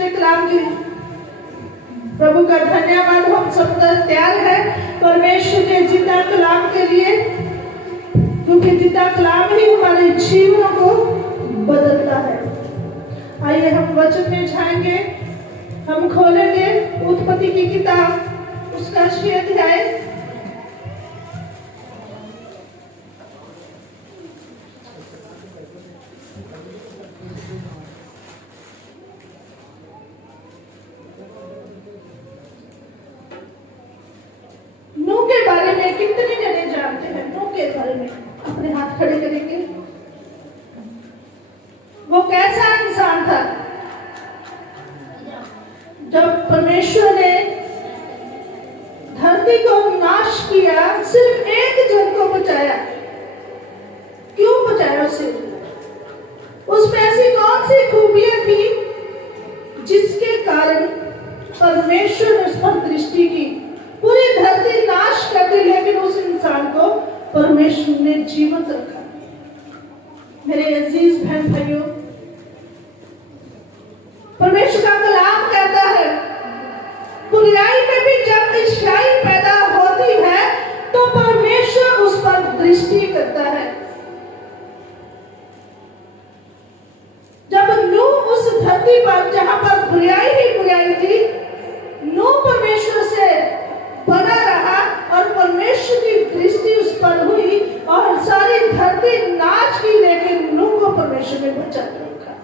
ने कलाम की। प्रभु का धन्यवाद, हम सब तैयार है परमेश्वर के जिंदा कलाम के लिए, क्योंकि जिंदा कलाम ही हमारे जीवन को बदलता है। आइए हम वचन में जाएंगे, हम खोलेंगे उत्पत्ति की किताब, उसका 6 अध्याय। नूह के बारे में कितने जने जानते हैं? नूह के बारे में अपने हाथ खड़े करेंगे। वो कैसा इंसान था? जब परमेश्वर ने धरती को नाश किया, सिर्फ एक जन को बचाया। क्यों बचाया उसे? उसमें ऐसी कौन सी खूबियां थी जिसके कारण परमेश्वर ने उस पर दृष्टि की? पूरी धरती नाश कर दी, लेकिन उस इंसान को परमेश्वर ने जीवित रखा। मेरे अजीज बहन भाइयों, परमेश्वर का कलाम कहता है, बुराई में भी जब अच्छाई पैदा होती है तो परमेश्वर उस पर दृष्टि करता है। जब नूह उस धरती पर, जहां पर बुराई ही बुराई थी, नूह परमेश्वर से बना रहा और परमेश्वर की दृष्टि उस पर हुई और सारी धरती नाश की, लेकिन नूह को परमेश्वर ने बचा रखा।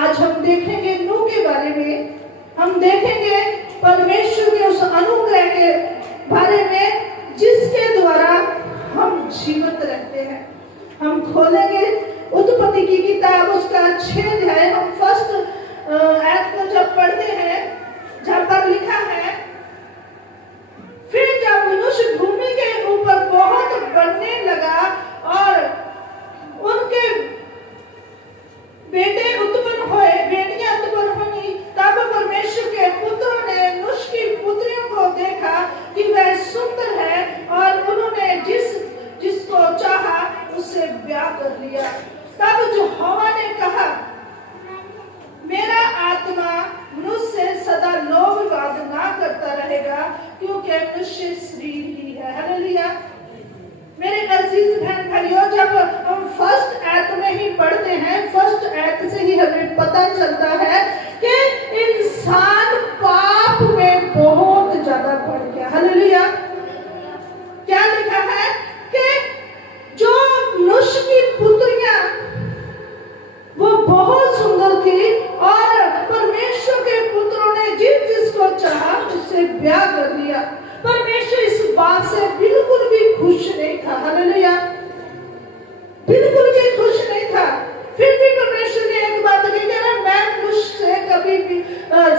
आज हम देखेंगे नूह के बारे में, हम देखेंगे परमेश्वर के उस अनुग्रह के बारे में जिसके द्वारा हम जीवित रहते हैं। हम खोलेंगे उत्पत्ति की किताब, उसका 6 अध्याय। हम फर्स्ट आयत को जब पढ़ते हैं, जहां पर लिखा है, फिर जब मनुष्य भूमि के ऊपर बहुत बढ़ने लगा और उनके बेटे उत्पन्न हुए, बेटियां उत्पन्न हुई, तब परमेश्वर के पुत्रों ने मनुष्य की पुत्रियों को देखा कि वह सुंदर है और उन्होंने जिसको चाहा उससे ब्याह कर लिया। तब यहोवा ने कहा, मेरा आत्मा मनुष्य से सदा लोभ विवाद ना करता रहेगा, क्योंकि मनुष्य शरीर ही है। हालेलुया। मेरे अजीज बहन भाइयों, जब हम फर्स्ट आयत में ही पढ़ते हैं, फर्स्ट आयत से ही हमें पता चलता है कि इंसान पाप में बहुत ज्यादा बढ़ गया। हालेलुया। क्या लिखा है कि जो मनुष्य की पुत्रियां वो बहुत सुंदर थी और परमेश्वर के पुत्रों ने जिसको चाहा उससे ब्याह कर लिया। परमेश्वर इस बात से बिल्कुल भी खुश नहीं था। हालेलुया। बिल्कुल भी खुश नहीं था। फिर भी परमेश्वर ने एक बात कही, मैं मनुष्य से कभी भी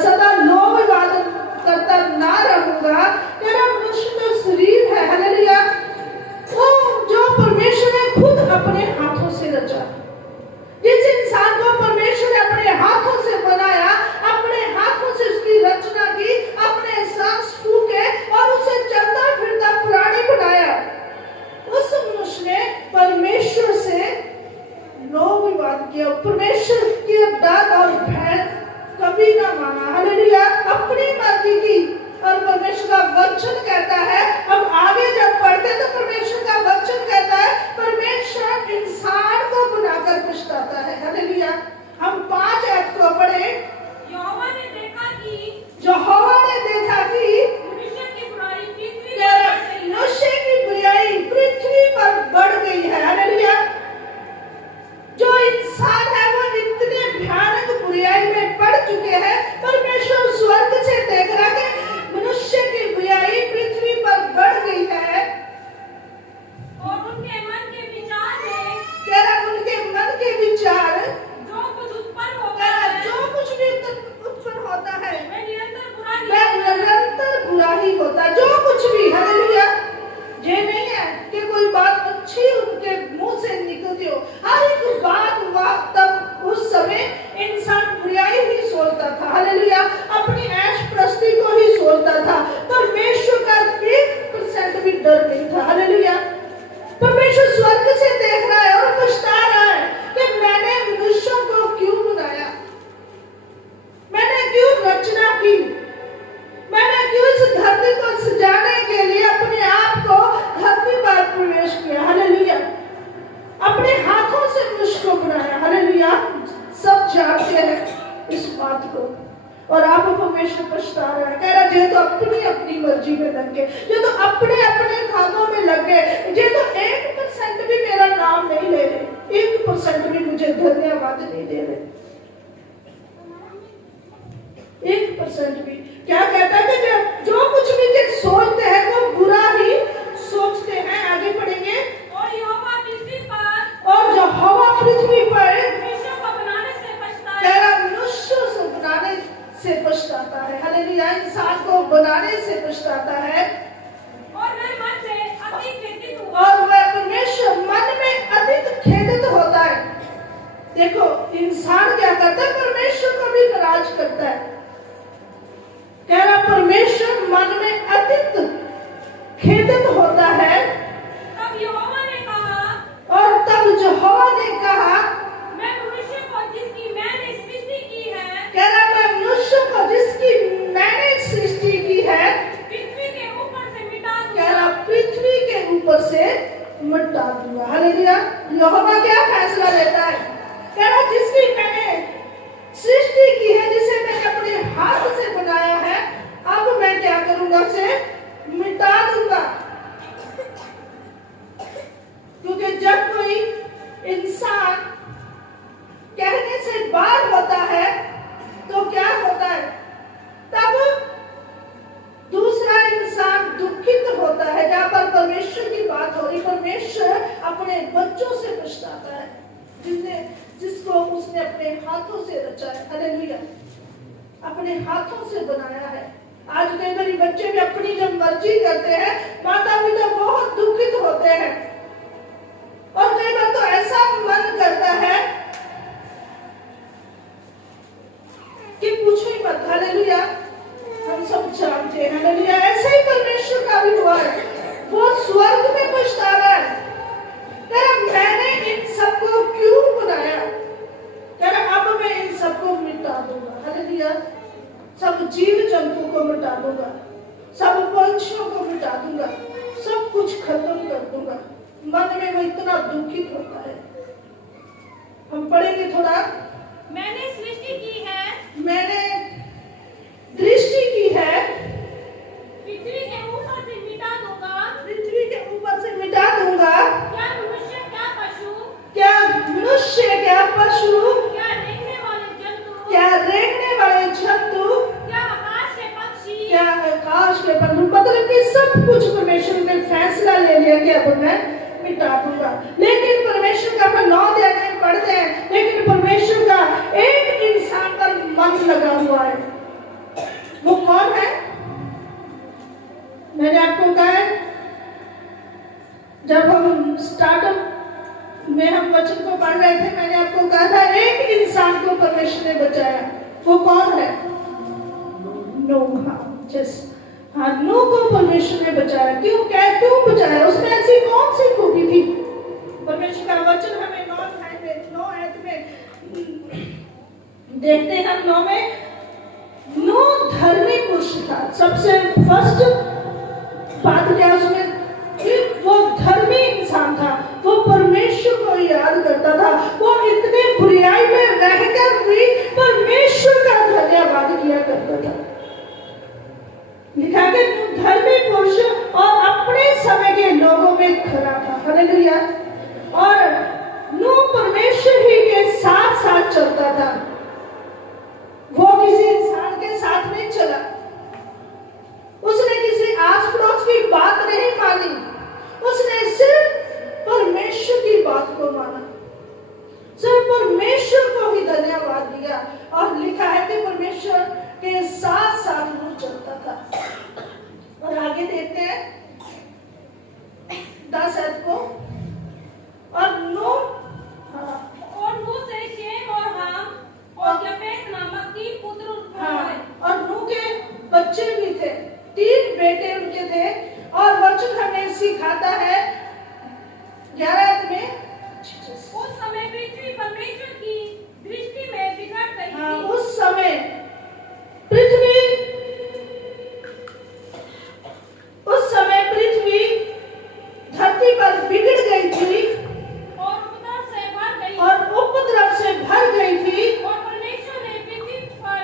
सदा लोभ विवाद करता ना रहूंगा। मेरा मनुष्य तो शरीर है। हालेलुया। वो जो परमेश्वर ने खुद अपने हाथों से रचा, जिस इंसान को परमेश्वर ने अपने हाथों से बनाया, अपने हाथों से उसकी रचना की, अपने सांस फूके और उसे चलता फिरता प्राणी बनाया, उस मनुष्य ने परमेश्वर से लोभ विवाद किया। परमेश्वर के दाद और भैंस कभी ना माना। हालेलुया। अपनी मर्जी की। और परमेश्वर का वचन कहता है, हम आगे जब पढ़ते तो परमेश्वर का वचन कहता है, परमेश्वर इंसान को बनाकर पछताता है। हालेलुया। हम 5 आयत को पढ़े। यहोवा ने देखा कि मनुष्य की बुराई पृथ्वी पर बढ़ गई है। हालेलुया। जो इंसान है वो इतने भयानक बुराई में पड़ चुके हैं। परमेश्वर स्वर्ग से देख रहा है कि मनुष्य की बुराई पृथ्वी पर बढ़ गई है और उनके मन के विचार में उनके मन के विचार जो कुछ उत्पन्न होता है, जो बात को, और आप परमेश्वर पछता रहा है, कह रहा जे तो अपनी अपनी मर्जी में लग गए, जे तो अपने अपने कामों में लग गए, जे तो 1% भी मेरा नाम नहीं ले रहे, 1% भी मुझे धन्यवाद नहीं दे रहे, 1% भी। क्या कहता है कि जो कुछ भी सोचते हैं वो बुरा ही सोचते हैं। आगे पढ़ेंगे। और यहोवा पृथ्वी पर, और जो हवा पृथ्वी पर मनुष्यों को बनाने से पछताए, कह रहा मनुष्यों से बनाने से पछताता है। हालेलुया, इंसान को बनाने से पछताता है। और वह मन से अति खेदित हुआ, और वह परमेश्वर मन में अधिक खेदित होता है। देखो इंसान क्या करता है, परमेश्वर को भी नाराज करता है। कह रहा परमेश्वर मन में अधिक खेदित होता है। तब यहोवा ने कहा, और तब यहोवा ने कहा, मैं मनुष्य को जिसकी मैंने सृष्टि की है, कह रहा मैं मनुष्य को जिसकी मैंने सृष्टि की है, पृथ्वी के ऊपर से मिटा कह रहा दूंगा। पृथ्वी के ऊपर से मिटा दूंगा। हालेलुया, यहोवा क्या फैसला लेता है, कह रहा जिसकी मैंने सृष्टि की है, जिसे मैंने अपने हाथ से बनाया है, अब मैं क्या करूंगा, उसे मिटा दूंगा। क्योंकि जब कोई इंसान कहने से बाहर होता है तो क्या होता है, तब दूसरा इंसान दुखित होता है। जहां पर परमेश्वर की बात हो रही, परमेश्वर अपने बच्चों से पछताता है जिसको उसने अपने हाथों से रचा है। हालेलुया, अपने हाथों से बनाया है। आज कई बार बच्चे भी अपनी जब मर्जी करते हैं, माता पिता बहुत दुखित होते हैं, और कई बार तो ऐसा मन करता है कि पूछो ही मत। हालेलुया, हम सब जानते हैं। हालेलुया, ऐसे ही परमेश्वर का भी हुआ है। वो स्वर्ग में पछता रहा है, मैंने इन सबको क्यों बनाया, अब मैं इन सबको मिटा दूंगा। हालेलुया, सब जीव जंतु को मिटा दूंगा, सब पंछियों को मिटा दूंगा, सब कुछ खत्म कर दूंगा। मन में वो इतना दुखित होता है। हम पढ़ेंगे थोड़ा। मैंने सृष्टि की है, मैंने दृष्टि की है, पृथ्वी के ऊपर से मिटा दूंगा, पृथ्वी के ऊपर से मिटा दूंगा। क्या मनुष्य क्या पशु, क्या मनुष्य क्या पशु, क्या रेंगने वाले जंतु, क्या रेंगने वाले जंतु, क्या आकाश के पक्षी, क्या आकाश के पशु। मतलब कि सब कुछ परमेश्वर ने फैसला ले लिया कि अब मैं मिटा दूंगा। लेकिन परमेश्वर का हम 9 अध्याय में पढ़ते हैं, लेकिन परमेश्वर का एक इंसान पर मन लगा हुआ है। वो कौन है? मैंने आपको कहा है, जब हम स्टार्टअप में हम वचन को पढ़ रहे थे, मैंने आपको कहा था एक इंसान को परमेश्वर ने बचाया। वो कौन है? नूह। हाँ, नूह को परमेश्वर ने बचाया। क्यों बचाया? उसमें ऐसी कौन सी खूबी थी? परमेश्वर का वचन हमें 9 आयत में देखते हैं। हम 9 में, नूह धर्मी पुरुष था। सबसे फर्स्ट बात क्या उसमें, वो धर्मी इंसान था, वो परमेश्वर को याद करता था, वो इतने बुराई में रहकर भी परमेश्वर का धन्यवाद किया करता था। लिखा है धर्मी पुरुष और अपने समय के लोगों में खड़ा था। हालेलुया, और नूह परमेश्वर ही के साथ साथ चलता था। वो किसी इंसान के साथ नहीं चला, उसने किसी आस पड़ोस की बात नहीं मानी, उसने सिर्फ परमेश्वर की बात को माना, सिर्फ परमेश्वर को ही धन्यवाद दिया। और लिखा है कि परमेश्वर के साथ साथ वो चलता था। और आगे देखते हैं 10 आयत को। और नूह से शेम और हाम और यफेत नामक 3 पुत्र उत्पन्न हुए। और नूह के बच्चे भी थे, 3 बेटे उनके थे। और वचन हमें सिखाता है 11 आयत में, उस समय पृथ्वी परमेश्वर की दृष्टि में बिगड़ गई थी। उस समय पृथ्वी धरती पर बिगड़ गई थी और उपद्रव से भर गई थी। और परमेश्वर ने पृथ्वी पर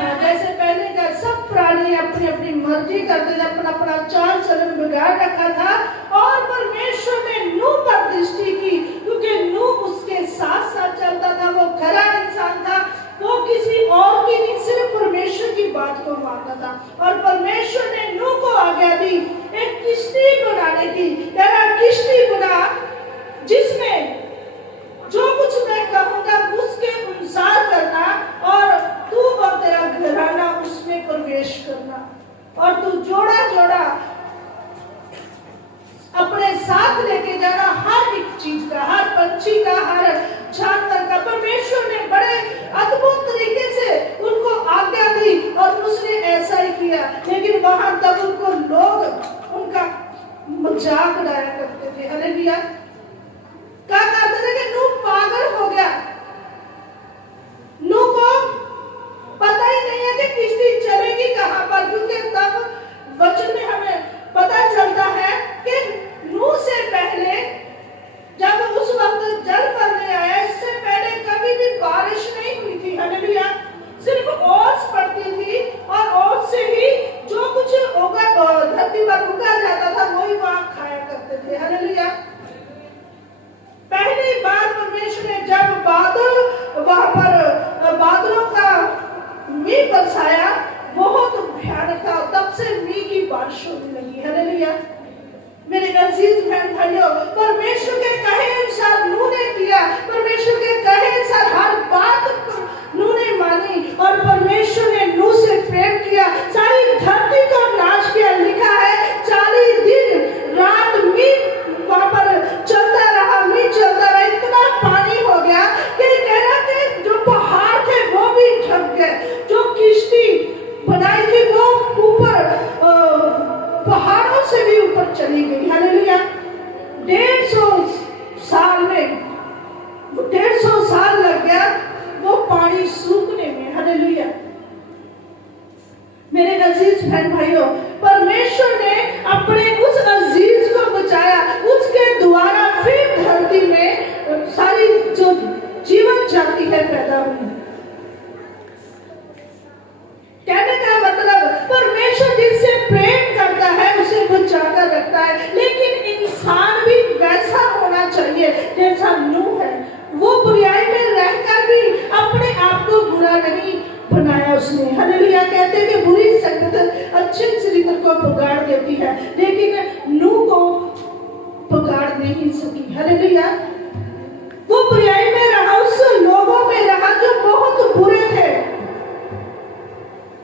किया है। जैसे पहले का सब प्राणी अपनी अपनी मर्जी करते थे, अपना अपना चाल चलन बिगाड़ रखा था, और परमेश्वर ने नूह पर दृष्टि की, क्योंकि नूह उसके साथ साथ चलता था, वो खरा इंसान था, वो किसी और की नहीं, सिर्फ परमेश्वर की बात को मानता था। और परमेश्वर ने नूह को आज्ञा दी एक किश्ती बनाने की, यारा किश्ती बना जिसमें जो कुछ मैं कहूंगा उसके अनुसार करना, और तू और तेरा घराना उसमें प्रवेश करना, और तू जोड़ा जोड़ा अपने साथ लेके जाना, हर एक चीज का, हर पंछी का, हर जानवर का। परमेश्वर ने बड़े अद्भुत तरीके से उनको आज्ञा दी और उसने ऐसा ही किया। लेकिन वहां तक उनको लोग उनका मजाक उड़ाया करते थे। हालेलुया। क्या करते थे कि नूह पागल हो गया, नूह को पता ही नहीं है कि किश्ती चलेगी कहां पर, क्योंकि तब वचन में हमें पता चलता है कि नूह से पहले जब उस वक्त जल भरने आया, इससे पहले कभी भी बारिश नहीं हुई थी। हालेलुया। सिर्फ ओस पड़ती थी, और ओस से ही जो कुछ धरती पर उगा जाता था वही वहां खाया करते थे। हालेलुया। पहली बार परमेश्वर ने जब बादल वहां पर बादलों का मींह बरसाया, बहुत भयानक था, तब से मींह की बारिश होने लगी। हालेलुया। मेरे अजीज बहन भाइयों, परमेश्वर के कहे अनुसार नूह ने किया, परमेश्वर के कहे अनुसार हर बात नूह ने मानी, और परमेश्वर ने नूह से प्रेम किया, सारी धरती को नाश किया। लिखा है 40 दिन रात मींह वहां पर चलता रहा, मींह चलता रहा, इतना पानी हो गया कि कहना कि जो पहाड़ थे वो भी ढक गए, जो किश्ती बनाई थी वो ऊपर पहाड़ों से भी ऊपर चली गई। हालेलुया। 150 साल में 150 साल लग गया वो पानी सूखने में। हालेलुया। मेरे अजीज बहन भाइयों, परमेश्वर ने अपने उस अजीज को बचाया, उसके द्वारा फिर धरती में सारी जो जीवन जाती है पैदा हुई। कहने का मतलब परमेश्वर जिससे प्रेम करता है उसे बचाकर रखता है, लेकिन इंसान भी वैसा होना चाहिए जैसा नूह है। वो बुराई में रहकर भी अपने आप को बुरा नहीं बनाया उसने। हालेलुया। कहते हैं कि बुरी संगत अच्छे चरित्र को बिगाड़ देती है, लेकिन नूह को बिगाड़ नहीं सकी। हालेलुया। वो बुराई में रहा, उस लोगों में रहा जो बहुत बुरे थे,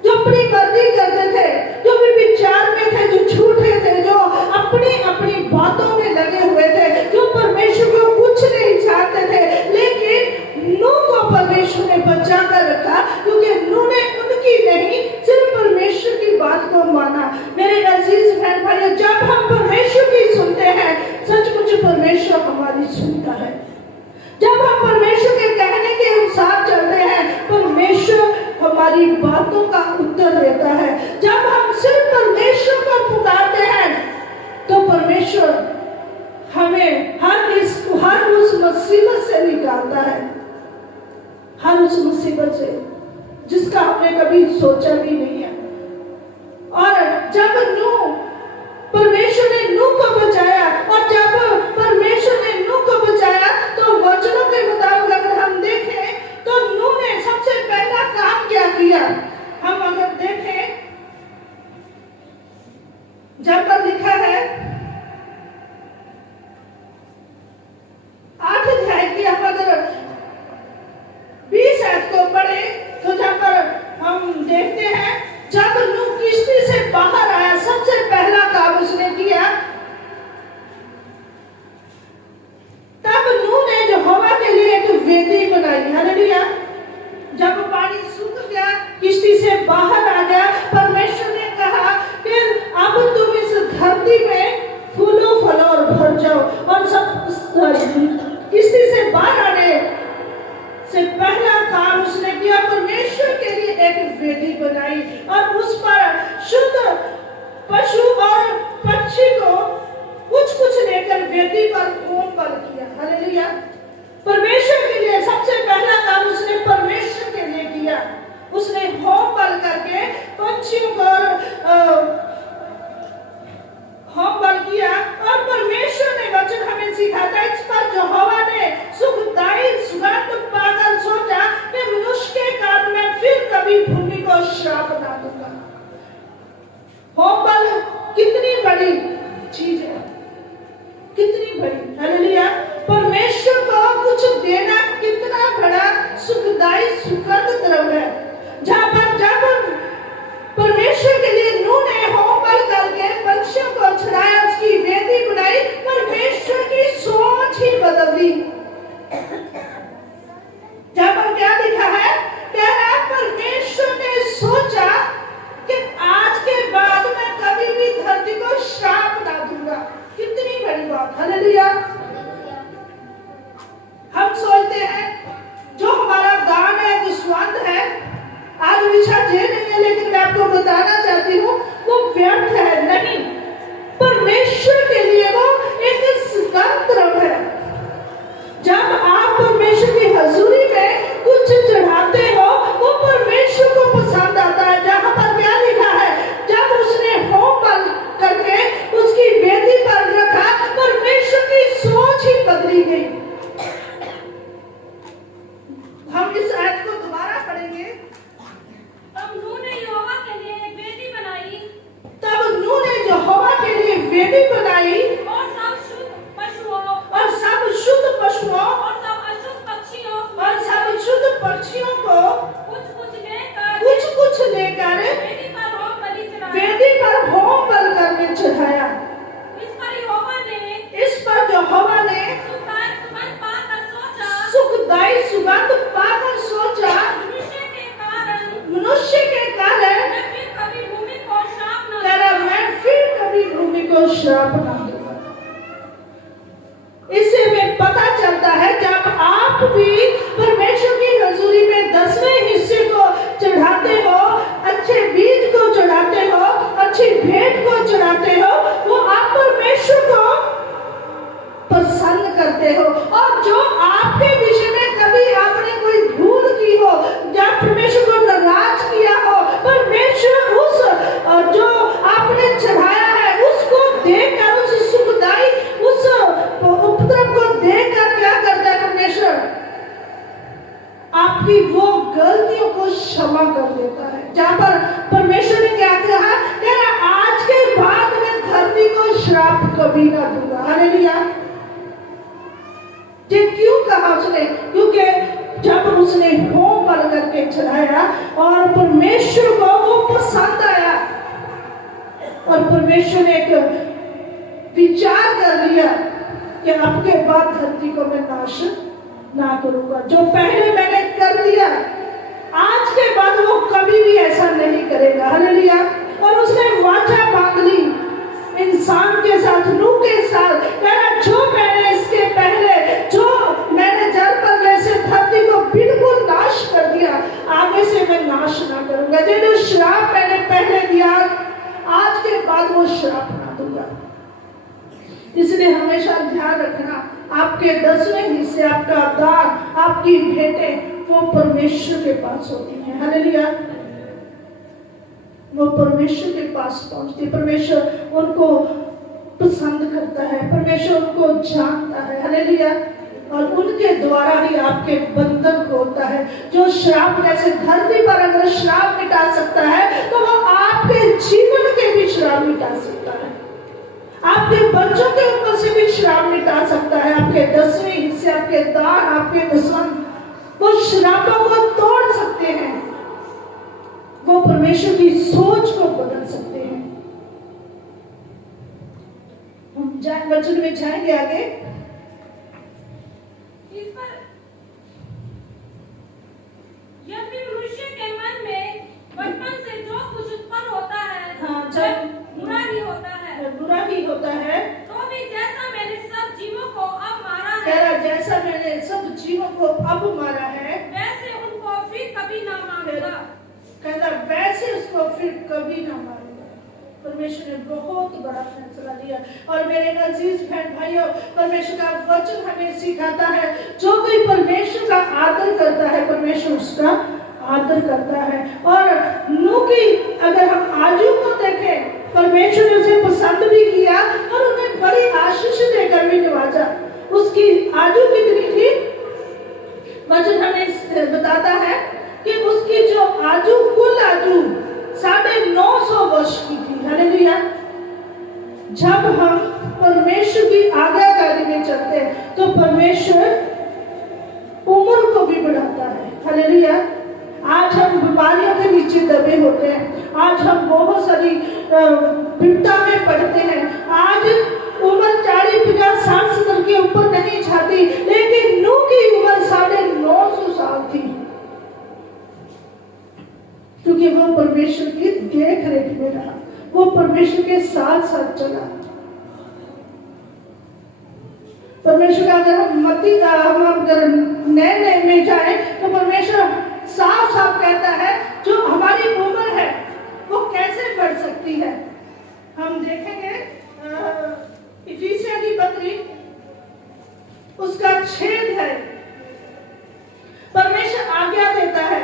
जो अपनी मर्जी करते थे, जो विचार में थे, जो झूठे थे, जो अपनी अपनी बातों में लगे हुए थे, जो परमेश्वर को कुछ नहीं चाहते थे। लेकिन नूह को परमेश्वर ने बचा कर रखा, क्योंकि नूह ने उनकी नहीं सिर्फ परमेश्वर की बात को माना। मेरे अजीज बहन भाइयों, जब हम परमेश्वर की सुनते हैं, सचमुच परमेश्वर हमारी सुनता है। जब हम परमेश्वर के कहने के अनुसार चलते हैं, परमेश्वर हमारी बातों का उत्तर देता है। जब हम सिर्फ परमेश्वर को पुकारते हैं, तो परमेश्वर हमें हर उस मुसीबत से निकालता है, हर उस मुसीबत से जिसका हमने कभी सोचा भी नहीं है। और जब नूह परमेश्वर ने नूह को बचाया, और जब परमेश्वर ने नूह को बचाया, तो वचनों के मुताबिक अगर हम देखें तो नूह ने सबसे पहला काम क्या किया। हम अगर देखें, जब पर लिखा है 8 अध्याय की, हम अगर 20 आयत को पढ़े तो जब पर हम देखते हैं, जब नूह किश्ती से बाहर आया, सबसे पहला काम उसने किया पंछियों को होम बल किया। और परमेश्वर ने वचन हमें सिखाता है, इस पर यहोवा ने सुखदायी सुगंध पाकर सोचा कि मनुष्य के कारण मैं फिर कभी भूमि को श्राप ना दूंगा। होम बल कितनी बड़ी चीज है, कितनी बड़ी, हालेलुया। परमेश्वर को कुछ देना कितना बड़ा सुखदायी सुगंध द्रव्य है। जहां पर जब परमेश्वर के लिए नूह ने होम बल करके पंछियों को चढ़ाया, उसकी वेदी बनाई, परमेश्वर की सोच ही बदल दी। जहां पर क्या लिखा है, कह रहा परमेश्वर ने सोचा कि आज के बाद मैं कभी भी धरती को श्राप ना दूंगा। कितनी बड़ी बात, हालेलुया। हम सोचते हैं जो हमारा दान है, जो स्वाद है, आज विचार ये नहीं है, लेकिन मैं आपको बताना चाहती हूँ वो व्यर्थ है नहीं। परमेश्वर के लिए वो एक सुगंध है। जब आप परमेश्वर की हजूरी में कुछ चढ़ाते हो, वो परमेश्वर को पसंद आता है। जहां पर क्या लिखा है, जब उसने होम बल करके उसकी वेदी पर रखा, परमेश्वर की सोच ही बदली गई। हम इस आयत को दोबारा पढ़ेंगे। तब नूह ने यहोवा के लिए एक वेदी बनाई, तब नूह ने यहोवा के लिए वेदी बनाई, और सब शुद्ध पशुओं और सब शुद्ध पशुओं और सब अशुद्ध पक्षियों और सब शुद्ध पक्षियों को कुछ कुछ लेकर वेदी पर होम बलि चढ़ाया। वेदी पर होम बल करके चढ़ाया। इस पर यहोवा ने सुखदायी सुगंध पाकर सोचा, मनुष्य के कारण मैं फिर कभी भूमि को श्राप न तेरा मैं फिर कभी भूमि को श्राप ना दूंगा। इससे हमें पता चलता है, जब आप भी परमेश्वर की हजूरी में 10वें हिस्से को चढ़ाते हो, अच्छे बीज को चढ़ाते हो, अच्छी भेंट को चढ़ाते हो, वो आप परमेश्वर को पसंद करते हो। और जो आपके विषय में कभी आपने कोई भूल की हो, जब परमेश्वर को नाराज किया हो, परमेश्वर उस जो आपने चढ़ाया है उसको देखकर, उस सुखदायी उस उपद्रव को देखकर क्या करता है परमेश्वर, आपकी वो गलतियों को क्षमा कर देता है। जहां पर परमेश्वर ने क्या कहा, आज के बाद मैं धरती को श्राप कभी ना दूंगा। हालेलुया। ये क्यों कहा उसने? क्योंकि जब उसने होम बल करके चढ़ाया और परमेश्वर को वो पसंद आया, और परमेश्वर ने एक विचार कर लिया कि अब के बाद धरती को मैं नाश ना करूंगा। जो पहले मैंने कर दिया, आज के बाद वो कभी भी ऐसा नहीं करेगा। हालेलुया। और उसने वाचा बांध ली इंसान के साथ, नूह के साथ, कहना जो मैंने इसके पहले जो मैंने जल पर वैसे धरती को बिल्कुल नाश कर दिया, आगे से मैं नाश ना करूंगा। जो श्राप मैंने पहले दिया, आज के बाद वो श्राप ना दूंगा। इसलिए हमेशा ध्यान रखना, आपके 10वें हिस्से, आपका दान, आपकी भेंटें वो परमेश्वर के पास होती हैं। हालेलुया। वो परमेश्वर के पास पहुंचती, परमेश्वर उनको पसंद करता है, परमेश्वर उनको जानता है। हालेलुया। और उनके द्वारा ही आपके बंधन होता है। जो श्राप, जैसे धरती पर अगर श्राप मिटा सकता है, तो वो आपके जीवन के भी श्राप मिटा सकता है, आपके बच्चों के ऊपर से भी श्राप मिटा सकता है। आपके 10वें हिस्से, आपके दान, आपके दसवन, वो श्रापों को तोड़ सकते हैं, वो परमेश्वर की सोच को बदल सकते हैं। हम वचन में जाएंगे आगे। इस पर यदि मनुष्य के मन में बचपन से जो कुछ उत्पन्न होता है, हाँ, जब बुरा ही होता है, बुरा ही होता है, तो भी जैसा मैंने सब जीवों को अब मारा कह रहा है, जैसा मैंने सब जीवों को अब मारा है, वैसे उनको फिर कभी ना मारूंगा। कहता वैसे उसको फिर कभी ना मारूंगा। परमेश्वर ने बहुत बड़ा फैसला लिया। और मेरे अजीज बहन भाइयों, परमेश्वर का वचन हमें सिखाता है, जो कोई परमेश्वर का आदर करता है, परमेश्वर उसका आदर करता है। और नूह की अगर हम जब हम परमेश्वर की आज्ञाकारी में चलते हैं तो परमेश्वर उम्र को भी बढ़ाता है। हालेलुया। आज हम बीमारियों के नीचे दबे होते हैं, आज हम बहुत सारी विपदा में पड़ते हैं, आज उम्र 40, 50, 60 साल के ऊपर नहीं जाती, लेकिन नूह की उम्र 950 साल थी, क्योंकि वो परमेश्वर की देख रेख में रहा, वो परमेश्वर के साथ साथ चला। परमेश्वर का अगर हम अगर नए में जाए तो परमेश्वर साफ साफ कहता है जो हमारी उम्र है वो कैसे बढ़ सकती है। हम देखेंगे इफिसियों की पत्री उसका 6 है। परमेश्वर आज्ञा देता है,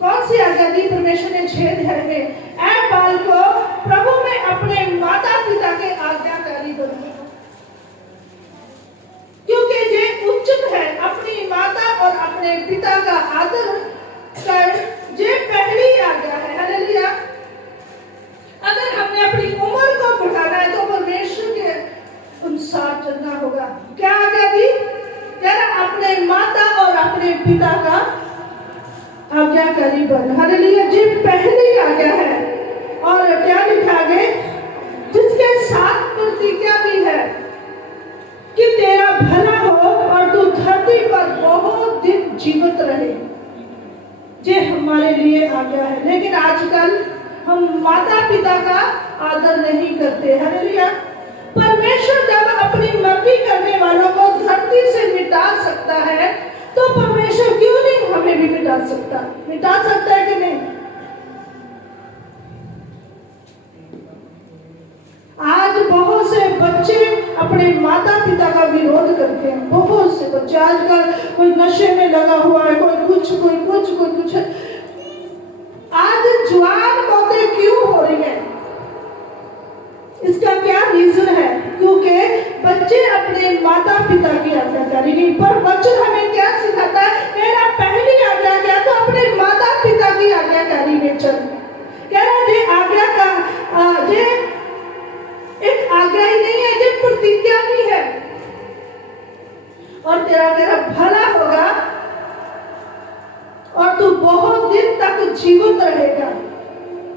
कौन सी आज्ञा दी परमेश्वर ने 6 में? ऐ बालको प्रभु में अपने माता पिता के आज्ञाकारी बनो, क्योंकि ये उचित है अपनी माता और अपने पिता का आदर कर, ये पहली आज्ञा है। हालेलुया। अगर हमने अपनी उम्र को बढ़ाना है तो परमेश्वर के अनुसार चलना होगा। क्या आज्ञा दी? कह रहा अपने माता और अपने पिता का आज्ञाकारी बन। हालेलुया। ये पहली आज्ञा है। और क्या लिखा आगे? जिसके साथ प्रतिज्ञा भी है कि तेरा भला हो और तू धरती पर बहुत दिन जीवित रहे। ये हमारे लिए आज्ञा है, लेकिन आजकल हम माता पिता का आदर नहीं करते। हालेलुया। परमेश्वर जब अपनी मर्जी करने वालों को धरती से मिटा सकता है तो परमेश्वर क्यों नहीं हमें भी मिटा सकता है कि नहीं? आज बहुत से बच्चे अपने माता पिता का विरोध करते हैं। बहुत से बच्चे आजकल, कोई नशे में लगा हुआ है, कोई कुछ। आज जवान मौतें क्यों हो रही है? इसका क्या रीजन है? क्योंकि बच्चे अपने माता पिता की आज्ञाकारी नहीं। पर वचन हमें क्या सिखाता है? मेरा पहली आज्ञा क्या? तो अपने माता पिता की आज्ञाकारी में चल। कह रहा ये आज्ञा का ये एक आज्ञा ही नहीं है, ये प्रतिज्ञा भी है। और तेरा भला होगा और तू बहुत दिन तक जीवित रहेगा।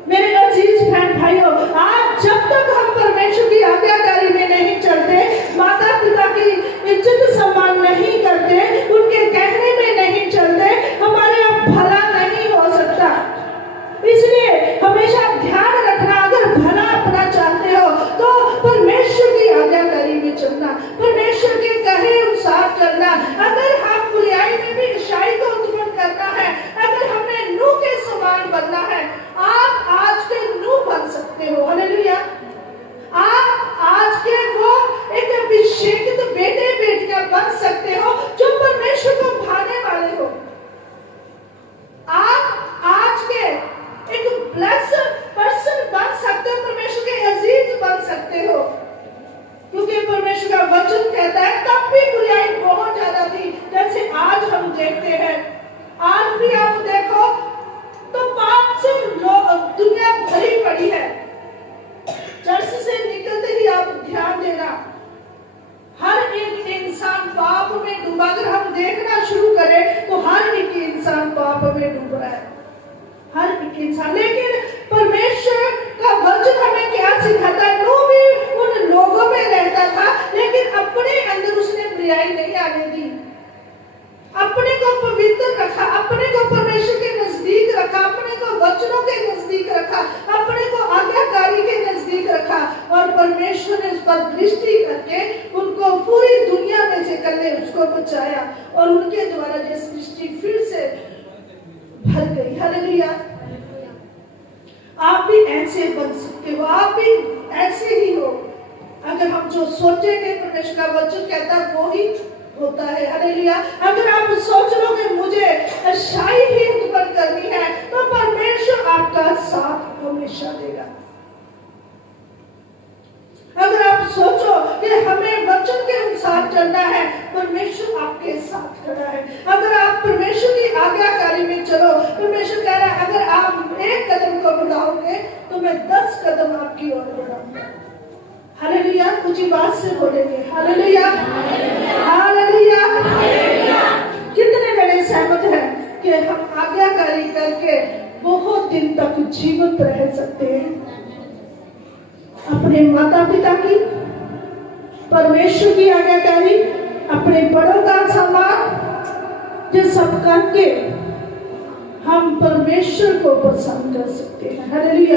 मेरे अजीज बहन भाइयों, आज जब तक हम परमेश्वर की आज्ञाकारी में नहीं चलते, माता पिता की इज्जत सम्मान नहीं करते, उनके कहने में नहीं चलते, हमारे अब भला नहीं हो सकता। इसलिए हमेशा ध्यान रखना, अगर भला अपना चाहते हो तो परमेश्वर की आज्ञाकारी में चलना, परमेश्वर के कहे अनुसार चलना। अगर हम बुराई में भी अच्छाई को उत्पन्न करना है, अगर हमें नूह के समान बनना है, आप आज के नूह बन सकते हो। हालेलुया। आप आज के वो एक अभिषेकित बेटे बेटियां बन सकते हो जो परमेश्वर को भाने वाले हो। आप आज के एक ब्लेस्ड पर्सन बन सकते हो, परमेश्वर के अजीज बन सकते हो, क्योंकि परमेश्वर का वचन कहता है तब भी बुराई बहुत ज्यादा थी, जैसे आज हम देखते हैं। आज भी आप देखो तो पाप से दुनिया भरी पड़ी है। चर्च से निकलते ही आप ध्यान देना, हर एक इंसान पाप में डूबा। अगर हम देखना शुरू करें तो हर एक इंसान पाप में डूब रहा है, हर एक इंसान। लेकिन परमेश्वर का वचन हमें क्या सिखाता है? नूह भी उन लोगों में रहता था, लेकिन अपने अंदर उसने बुराई नहीं आने दी, अपने को पवित्र रखा, अपने को परमेश्वर के नजदीक रखा, अपने को वचनों के नजदीक रखा, अपने को आज्ञाकारी के नजदीक रखा। और परमेश्वर ने उस पर दृष्टि करके उनको पूरी दुनिया में से कल्ले उसको बचाया और उनके द्वारा ये सृष्टि फिर से भर गई। हालेलुया। आप भी ऐसे बन सकते हो, आप भी ऐसे ही हो। अगर हम जो सोचेंगे परमेश्वर का वचन कहता है वो ही होता है। हालेलुया। अगर आप सोच लो कि मुझे अच्छाई ही उत्पन्न करनी है तो परमेश्वर आपका साथ हमेशा देगा। अगर आप सोचो कि हमें वचन के अनुसार चलना है, परमेश्वर आपके साथ खड़ा है। अगर आप परमेश्वर की आज्ञाकारी में चलो, परमेश्वर कह रहा है अगर आप एक कदम को को बुलाओगे तो मैं 10 कदम आपकी ओर बढ़ाऊंगा। हालेलुया, ऊंची बात से बोलेंगे हालेलुया, हालेलुया। कितने बड़े सहमत हैं कि हम आज्ञाकारी करके बहुत दिन तक जीवित रह सकते हैं। अपने माता पिता की, परमेश्वर की आज्ञाकारी, अपने बड़ों का सम्मान, ये सब करके हम परमेश्वर को पसंद कर सकते हैं। हालेलुया।